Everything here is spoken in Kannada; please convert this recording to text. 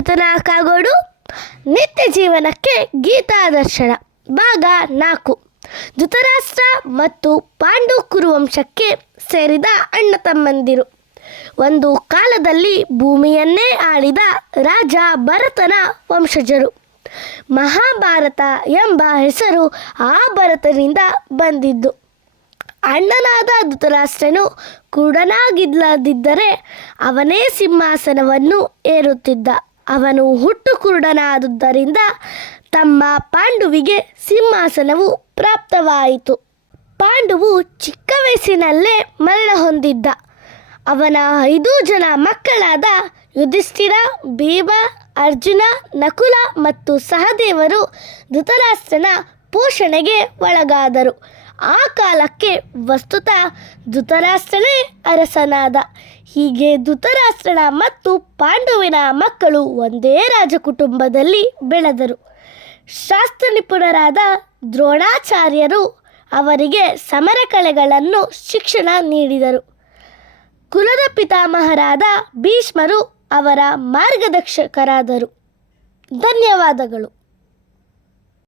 ಕಾಗೋಡು ನಿತ್ಯ ಜೀವನಕ್ಕೆ ಗೀತಾದರ್ಶನ. ಭಾಗ ನಾಲ್ಕು. ಧೃತರಾಷ್ಟ್ರ ಮತ್ತು ಪಾಂಡು ಕುರುವಂಶಕ್ಕೆ ಸೇರಿದ ಅಣ್ಣ ತಮ್ಮಂದಿರು. ಒಂದು ಕಾಲದಲ್ಲಿ ಭೂಮಿಯನ್ನೇ ಆಳಿದ ರಾಜ ಭರತನ ವಂಶಜರು. ಮಹಾಭಾರತ ಎಂಬ ಹೆಸರು ಆ ಭರತನಿಂದ ಬಂದಿದ್ದು. ಅಣ್ಣನಾದ ಧೃತರಾಷ್ಟ್ರನು ಕುರುಡನಾಗಿಲ್ಲದಿದ್ದರೆ ಅವನೇ ಸಿಂಹಾಸನವನ್ನು ಏರುತ್ತಿದ್ದ. ಅವನು ಹುಟ್ಟು ಕುರುಡನಾದುದರಿಂದ ತಮ್ಮ ಪಾಂಡುವಿಗೆ ಸಿಂಹಾಸನವು ಪ್ರಾಪ್ತವಾಯಿತು. ಪಾಂಡುವು ಚಿಕ್ಕ ವಯಸ್ಸಿನಲ್ಲೇ ಮರಣ ಹೊಂದಿದ್ದ. ಅವನ ಐದು ಜನ ಮಕ್ಕಳಾದ ಯುಧಿಷ್ಠಿರ, ಭೀಮ, ಅರ್ಜುನ, ನಕುಲ ಮತ್ತು ಸಹದೇವರು ಧೃತರಾಷ್ಟ್ರನ ಪೋಷಣೆಗೆ ಒಳಗಾದರು. ಆ ಕಾಲಕ್ಕೆ ವಸ್ತುತ ಧೃತರಾಷ್ಟ್ರನೇ ಅರಸನಾದ. ಹೀಗೆ ಧೃತರಾಷ್ಟ್ರನ ಮತ್ತು ಪಾಂಡವಿನ ಮಕ್ಕಳು ಒಂದೇ ರಾಜಕುಟುಂಬದಲ್ಲಿ ಬೆಳೆದರು. ಶಾಸ್ತ್ರ ನಿಪುಣರಾದ ದ್ರೋಣಾಚಾರ್ಯರು ಅವರಿಗೆ ಸಮರ ಕಲೆಗಳನ್ನು ಶಿಕ್ಷಣ ನೀಡಿದರು. ಕುಲದ ಪಿತಾಮಹರಾದ ಭೀಷ್ಮರು ಅವರ ಮಾರ್ಗದರ್ಶಕರಾದರು. ಧನ್ಯವಾದಗಳು.